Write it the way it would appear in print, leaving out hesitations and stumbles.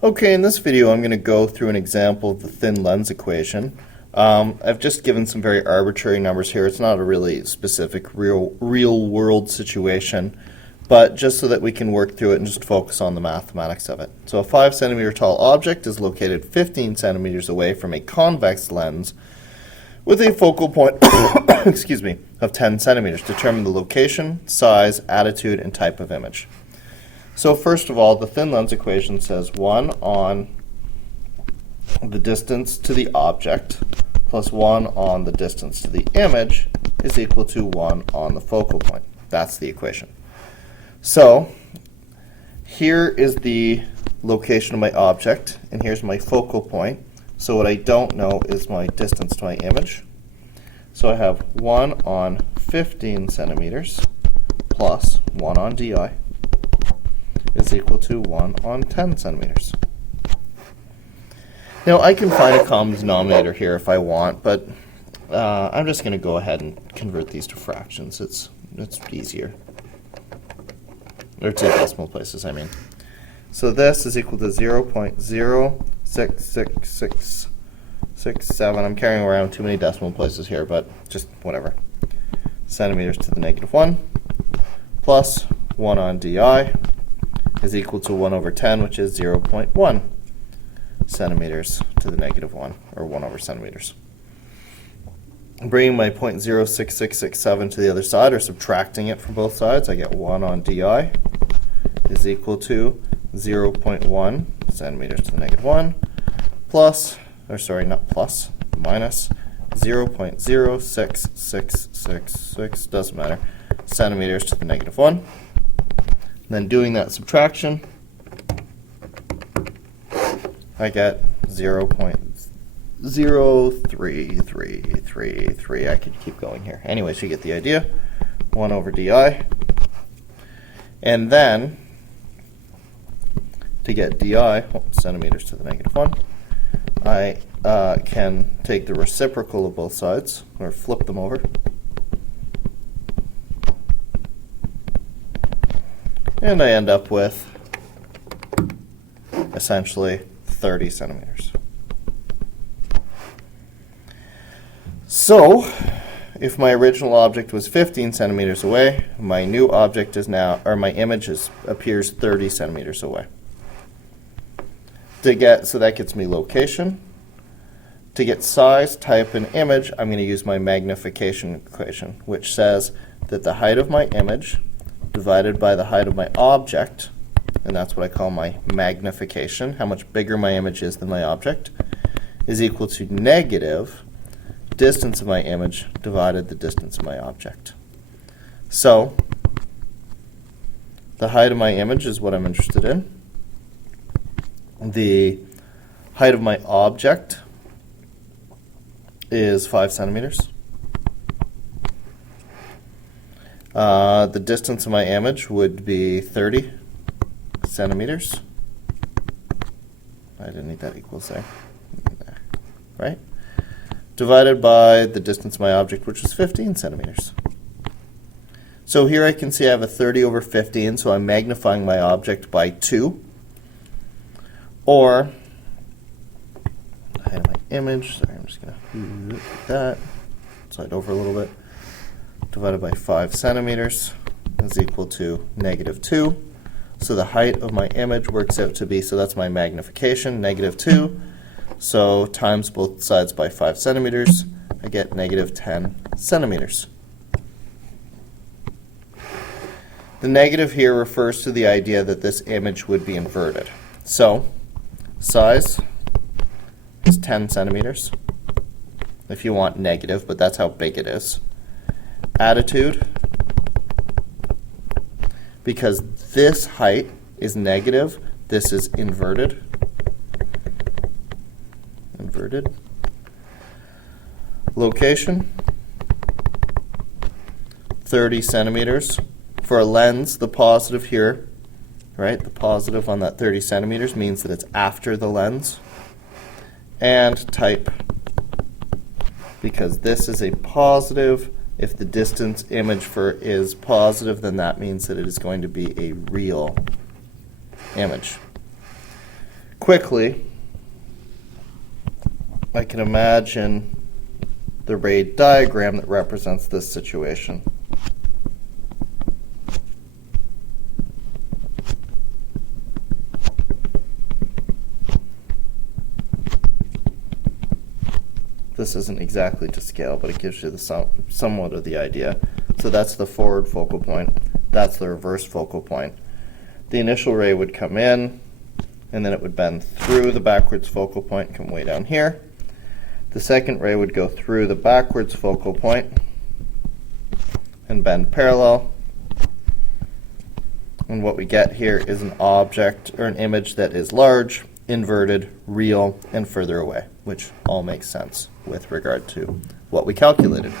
Okay, in this video I'm going to go through an example of the thin lens equation. I've just given some very arbitrary numbers here. It's not a really specific real world situation, but just so that we can work through it and just focus on the mathematics of it. So a 5 centimeter tall object is located 15 centimeters away from a convex lens with a focal point excuse me, of 10 centimeters. Determine the location, size, attitude, and type of image. So first of all, the thin lens equation says 1 on the distance to the object plus 1 on the distance to the image is equal to 1 on the focal point. That's the equation. So here is the location of my object, and here's my focal point. So what I don't know is my distance to my image. So I have 1 on 15 centimeters plus 1 on di is equal to 1 on 10 centimeters. Now I can find a common denominator here if I want, but I'm just going to go ahead and convert these to fractions. It's easier. Or to decimal places, I mean. So this is equal to 0.0666667. I'm carrying around too many decimal places here, but just whatever. Centimeters to the negative 1 plus 1 on di is equal to 1 over 10, which is 0.1 centimeters to the negative 1, or 1 over centimeters. I'm bringing my 0.06667 to the other side, or subtracting it from both sides. I get 1 on di is equal to 0.1 centimeters to the negative 1 plus, or sorry, not plus, minus 0.06666, doesn't matter, centimeters to the negative 1. Then doing that subtraction, I get 0.03333. I could keep going here. Anyways, you get the idea. 1 over di. And then, to get di, centimeters to the negative 1, I can take the reciprocal of both sides, or flip them over. And I end up with essentially 30 centimeters. So, if my original object was 15 centimeters away, my new object is now, or my image appears 30 centimeters away. So that gets me location. To get size, type, and image, I'm going to use my magnification equation, which says that the height of my image divided by the height of my object, and that's what I call my magnification, how much bigger my image is than my object, is equal to negative distance of my image divided the distance of my object. So the height of my image is what I'm interested in. The height of my object is 5 centimeters. The distance of my image would be 30 centimeters. I didn't need that equals there. Right? Divided by the distance of my object, which is 15 centimeters. So here I can see I have a 30 over 15, so I'm magnifying my object by 2. Or, the height of my image, sorry, I'm just going to do that, slide over a little bit, divided by 5 centimeters is equal to negative 2. So the height of my image works out to be, so that's my magnification, negative 2. So times both sides by 5 centimeters, I get negative 10 centimeters. The negative here refers to the idea that this image would be inverted. So size is 10 centimeters, if you want negative, but that's how big it is. Attitude, because this height is negative, this is inverted. Location, 30 centimeters. For a lens, the positive here, right, the positive on that 30 centimeters means that it's after the lens. And type, because this is a positive, if the distance image for is positive, then that means that it is going to be a real image. quickly, I can imagine the ray diagram that represents this situation. This isn't exactly to scale, but it gives you the somewhat of the idea. So that's the forward focal point. That's the reverse focal point. The initial ray would come in, and then it would bend through the backwards focal point, come way down here. The second ray would go through the backwards focal point and bend parallel. And what we get here is an object or an image that is large, inverted, real, and further away, which all makes sense with regard to what we calculated.